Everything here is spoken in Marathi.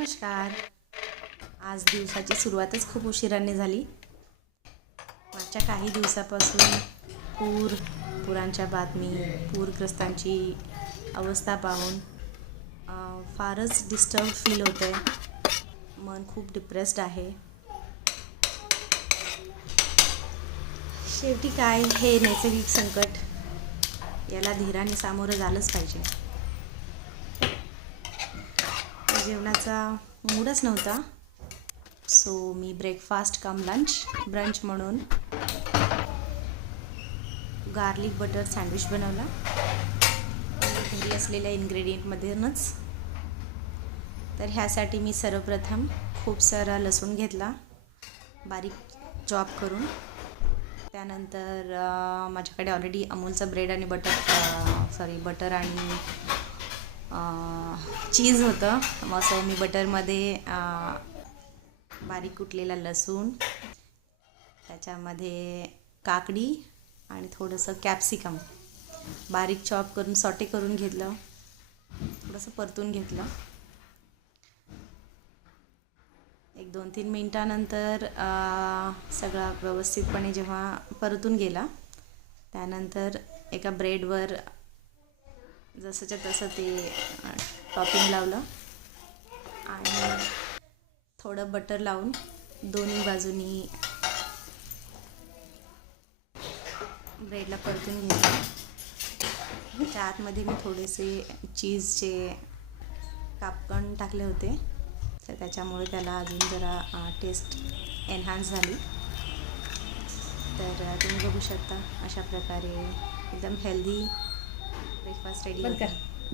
नमस्कार. आज दिवसाची सुरुवातच खूप उशिराने झाली. मागच्या काही दिवसापासून पुरांच्या बातमी, पूरग्रस्तांची अवस्था पाहून फारच डिस्टर्ब फील होतं आहे. मन खूप डिप्रेस्ड आहे. शेवटी काय, हे नैसर्गिक संकट, याला धीराने सामोरं झालंच पाहिजे. जेवणाचा मूडच नव्हता, सो मी ब्रेकफास्ट कम ब्रंच म्हणून गार्लिक बटर सँडविच बनवला घरी असलेल्या इन्ग्रेडियंटमधूनच. तर ह्यासाठी मी सर्वप्रथम खूप सारा लसूण घेतला बारीक चॉप करून. त्यानंतर माझ्याकडे ऑलरेडी अमूलचं ब्रेड आणि बटर आणि चीज होतं. मग मी बटरमध्ये बारीक कुटलेला लसूण, त्याच्यामध्ये काकडी आणि थोडंसं कॅप्सिकम बारीक चॉप करून सॉटे करून घेतलं, थोडंसं परतून घेतलं. 1-2-3 मिनटानंतर सगळा व्यवस्थितपणे जेव्हा परतून गेला, त्यानंतर एका ब्रेडवर जसंच्या तसं ते टॉपिंग लावलं आणि थोडं बटर लावून दोन्ही बाजूनी ब्रेडला परतून घेतलं. त्याच्या आतमध्ये मी थोडेसे चीजचे कापकण टाकले होते, तर त्याच्यामुळे त्याला अजून जरा टेस्ट एनहान्स झाली. तर तुम्ही बघू शकता, अशा प्रकारे एकदम हेल्दी ब्रेकफास्ट रेडी होता.